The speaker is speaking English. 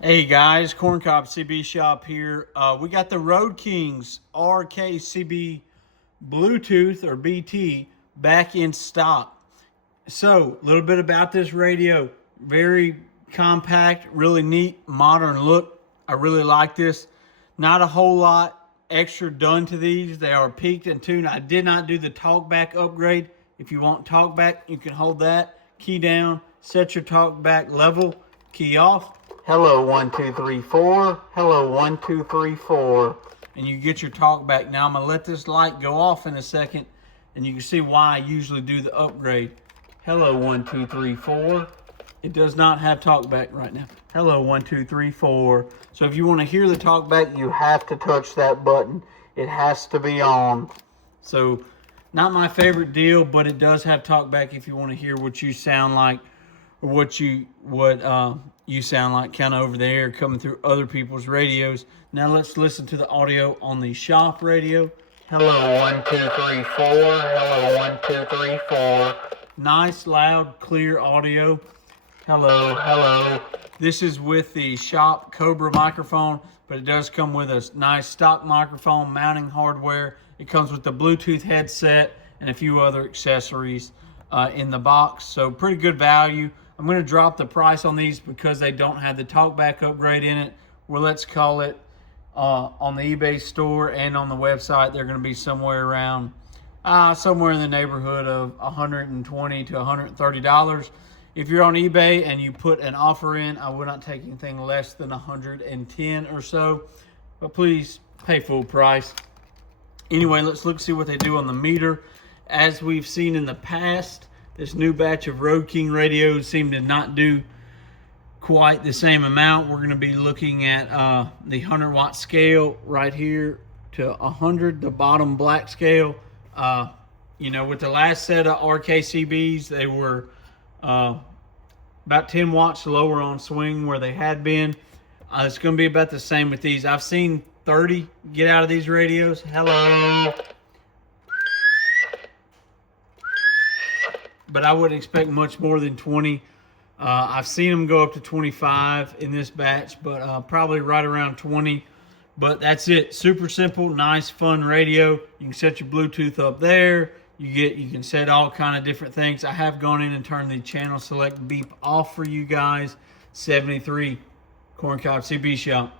Hey guys, Corncob CB Shop here. We got the Road Kings RKCB Bluetooth or BT back in stock. So, a little bit about this radio. Very compact, really neat, modern look. I really like this. Not a whole lot extra done to these. They are peaked and tuned. I did not do the talkback upgrade. If you want talkback, you can hold that key down, set your talkback level, key off. Hello, 1 2 3 4. Hello, 1 2 3 4. And you get your talkback. Now I'm gonna let this light go off in a second, and you can see why I usually do the upgrade. Hello, 1 2 3 4. It does not have talkback right now. Hello, 1 2 3 4. So if you want to hear the talkback, you have to touch that button. It has to be on. So, not my favorite deal, but it does have talkback if you want to hear what you sound like, or what you sound like kind of over there coming through other people's radios. Now let's listen to the audio on the shop radio. Hello, 1 2 3 4. Hello, 1 2 3 4. Nice, loud, clear audio. Hello, hello. This is with the shop Cobra microphone, but it does come with a nice stock microphone, mounting hardware. It comes with the Bluetooth headset and a few other accessories in the box. So pretty good value. I'm going to drop the price on these because they don't have the talkback upgrade in it. Well, let's call it on the eBay store and on the website, they're going to be somewhere around somewhere in the neighborhood of $120 to $130. If you're on eBay and you put an offer in, I will not take anything less than 110 or so. But please pay full price. Anyway, let's see what they do on the meter. As we've seen in the past, this new batch of Road King radios seem to not do quite the same amount. We're going to be looking at the 100-watt scale right here to 100, the bottom black scale. With the last set of RKCBs, they were about 10 watts lower on swing where they had been. It's going to be about the same with these. I've seen 30 get out of these radios. Hello. But I wouldn't expect much more than 20. I've seen them go up to 25 in this batch, but probably right around 20. But that's it. Super simple, nice, fun radio. You can set your Bluetooth up there. You can set all kind of different things. I have gone in and turned the channel select beep off for you guys. 73 Corncob CB Shop.